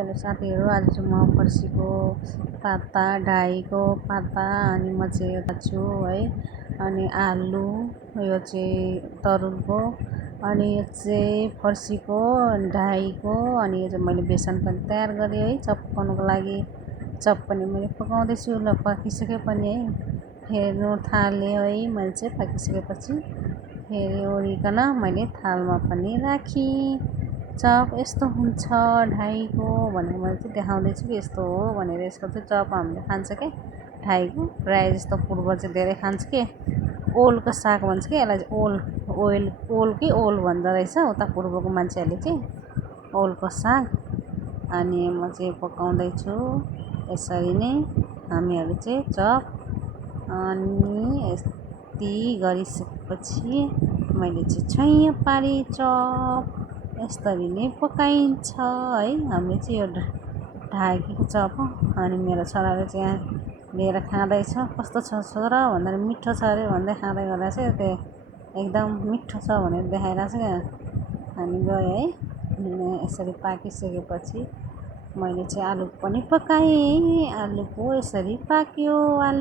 Hello साथीहरू, आज चाहिँ म फर्सीको पाता, ढाईको पाता अनि म चाहिँ एउटा छु है। अनि आलु, यो चाहिँ तरुलको, अनि यो चाहिँ फर्सीको, ढाईको, अनि यो चाहिँ मैले बेसन पनि तयार गरेँ है चप पकाउनुको लागि। चप पनि मैले पकाउँदैछु, ल पाकिसके पनि है हेर्नु थालेँ है। मैले चाहिँ पाकिसकेपछि फेरि ओरिकन मैले थालमा पनि राखेँ। चप यस्तो हुन्छ ढाईको भनेर मैले चाहिँ देखाउँदैछु कि यस्तो हो भनेर। यसको चाहिँ चप हामीले खान्छ क्या ढाईको, प्रायः जस्तो पूर्व चाहिँ धेरै खान्छ कि ओलको साग भन्छ कि यसलाई चाहिँ ओल ओल भन्दो रहेछ उता पूर्वको मान्छेहरूले चाहिँ ओलको साग। अनि म चाहिँ पकाउँदैछु यसरी नै हामीहरू चाहिँ चप। अनि यति गरिसकेपछि मैले चाहिँ छैँ पारेँ चप। यसरी नै पकाइन्छ है हामीले चाहिँ यो ढाकीको चप हो। अनि मेरो छोराले चाहिँ यहाँ लिएर खाँदैछ। कस्तो छ छोरा भन्दा मिठो छ अरे भन्दै खाँदै गर्दा चाहिँ त्यो एकदम मिठो छ भनेर देखाइरहेको छ क्या। अनि गयो है। यसरी पाकिसकेपछि मैले चाहिँ आलु पनि पकाएँ। आलुको यसरी पाक्यो। आलु